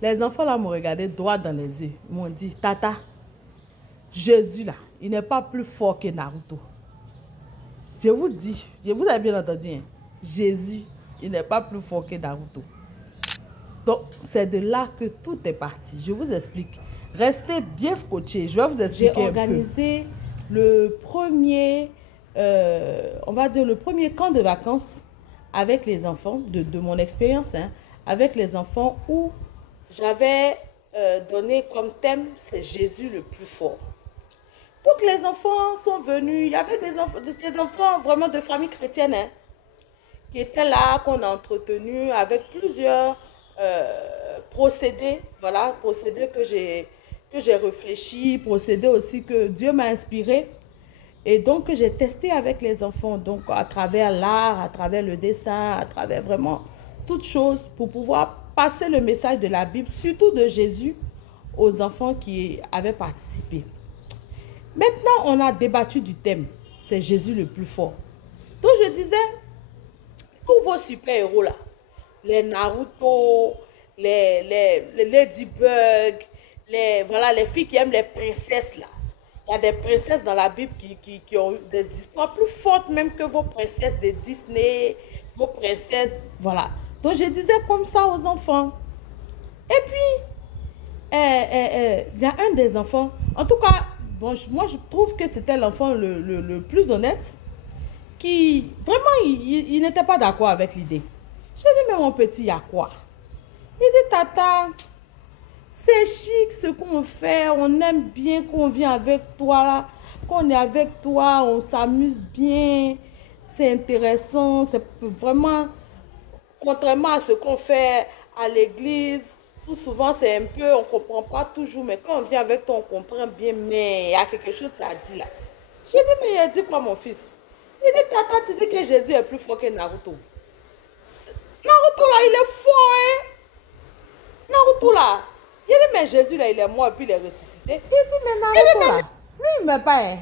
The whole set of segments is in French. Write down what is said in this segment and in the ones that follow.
Les enfants là m'ont regardé droit dans les yeux. Ils m'ont dit, Tata, Jésus là, il n'est pas plus fort que Naruto. Je vous dis, je vous ai bien entendu, hein, Jésus, il n'est pas plus fort que Naruto. Donc, c'est de là que tout est parti. Je vous explique. Restez bien scotchés. Je vais vous expliquer. J'ai organisé le premier, on va dire le premier camp de vacances avec les enfants, de mon expérience, hein, avec les enfants où j'avais donné comme thème, c'est Jésus le plus fort. Donc, les enfants sont venus. Il y avait des enfants vraiment de famille chrétienne, hein, qui étaient là, qu'on a entretenu avec plusieurs procédés, voilà, procédés que j'ai réfléchi, procédés aussi que Dieu m'a inspiré et donc que j'ai testé avec les enfants, donc à travers l'art, à travers le dessin, à travers vraiment toutes choses pour pouvoir passer le message de la Bible, surtout de Jésus, aux enfants qui avaient participé. Maintenant, on a débattu du thème, c'est Jésus le plus fort. Donc je disais, tous vos super-héros là, les Naruto, les Ladybug, voilà, les filles qui aiment les princesses là. Il y a des princesses dans la Bible qui ont eu des histoires plus fortes même que vos princesses de Disney, vos princesses, voilà. Donc je disais comme ça aux enfants. Et puis, il y a un des enfants, en tout cas, bon, moi je trouve que c'était l'enfant le plus honnête, qui vraiment, il n'était pas d'accord avec l'idée. J'ai dit, mais mon petit, il y a quoi? Il dit, Tata, c'est chic ce qu'on fait, on aime bien qu'on vient avec toi, là, qu'on est avec toi, on s'amuse bien, c'est intéressant, c'est vraiment, contrairement à ce qu'on fait à l'église, où souvent c'est un peu, on ne comprend pas toujours, mais quand on vient avec toi, on comprend bien, mais il y a quelque chose que tu as dit là. J'ai dit, mais il a dit quoi mon fils? Il dit, Tata, tu dis que Jésus est plus fort que Naruto. Naruto là, il est fort, hein? Naruto là. Il dit, mais Jésus là, il est mort et puis il est ressuscité. Il dit, mais Naruto là, lui, il ne meurt pas, hein?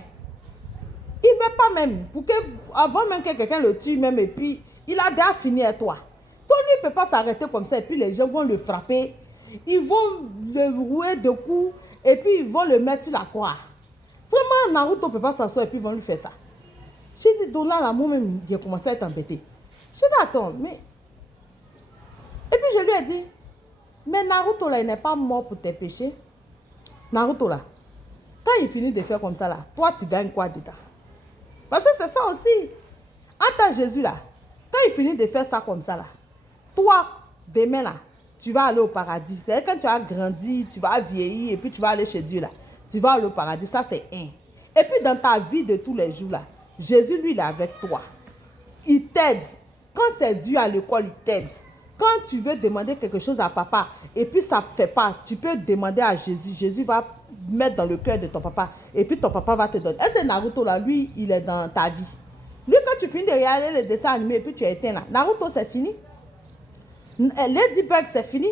Il ne meurt pas même. Pour que, avant même que quelqu'un le tue même, et puis, il a déjà fini à toi. Donc lui, il ne peut pas s'arrêter comme ça, et puis les gens vont le frapper. Ils vont le rouer de coups, et puis ils vont le mettre sur la croix. Vraiment, Naruto ne peut pas s'asseoir, et puis ils vont lui faire ça. J'ai dit, donc là, moi-même, j'ai commencé à être embêté. J'ai dit, attends, mais... Et puis je lui ai dit, mais Naruto là, il n'est pas mort pour tes péchés. Naruto là, quand il finit de faire comme ça là, toi tu gagnes quoi dedans? Parce que c'est ça aussi. En tant que Jésus là, quand il finit de faire ça comme ça là, toi, demain là, tu vas aller au paradis. C'est quand tu as grandi, tu vas vieillir et puis tu vas aller chez Dieu là. Tu vas aller au paradis, ça c'est un. Et puis dans ta vie de tous les jours là, Jésus lui il est avec toi. Il t'aide. Quand c'est dû à l'école, il t'aide. Quand tu veux demander quelque chose à papa et puis ça ne fait pas, tu peux demander à Jésus. Jésus va mettre dans le cœur de ton papa et puis ton papa va te donner. Est-ce que Naruto là, lui, il est dans ta vie? Lui, quand tu finis de regarder les dessins animés et puis tu es éteint là, Naruto c'est fini. Ladybug c'est fini.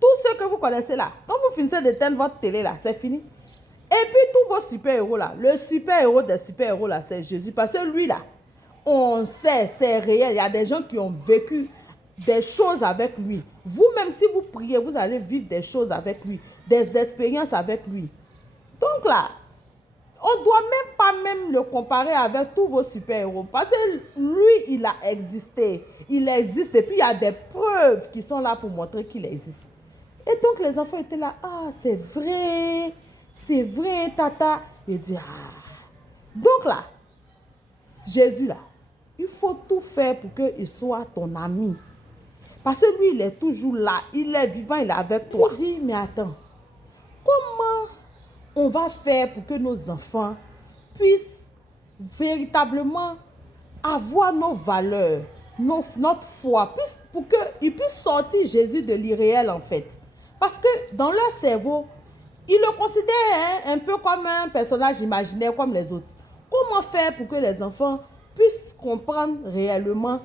Tout ce que vous connaissez là, quand vous finissez d'éteindre votre télé là, c'est fini. Et puis tous vos super-héros là, le super-héros des super-héros là, c'est Jésus. Parce que lui là, on sait, c'est réel. Il y a des gens qui ont vécu des choses avec lui. Vous-même, si vous priez, vous allez vivre des choses avec lui, des expériences avec lui. Donc là, on ne doit même pas même le comparer avec tous vos super-héros. Parce que lui, il a existé. Il existe. Et puis, il y a des preuves qui sont là pour montrer qu'il existe. Et donc, les enfants étaient là. Ah, c'est vrai, tata. Il dit, ah. Donc là, Jésus là, il faut tout faire pour qu'il soit ton ami. Parce que lui, il est toujours là. Il est vivant, il est avec toi. Tu dis, mais attends, comment on va faire pour que nos enfants puissent véritablement avoir nos valeurs, notre foi, pour qu'ils puissent sortir Jésus de l'irréel en fait. Parce que dans leur cerveau, ils le considèrent un peu comme un personnage imaginaire comme les autres. Comment faire pour que les enfants puissent comprendre réellement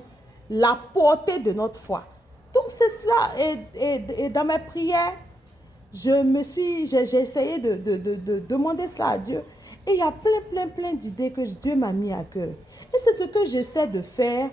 la portée de notre foi? Donc c'est cela, et dans mes prières, j'ai essayé de demander cela à Dieu. Et il y a plein d'idées que Dieu m'a mis à cœur. Et c'est ce que j'essaie de faire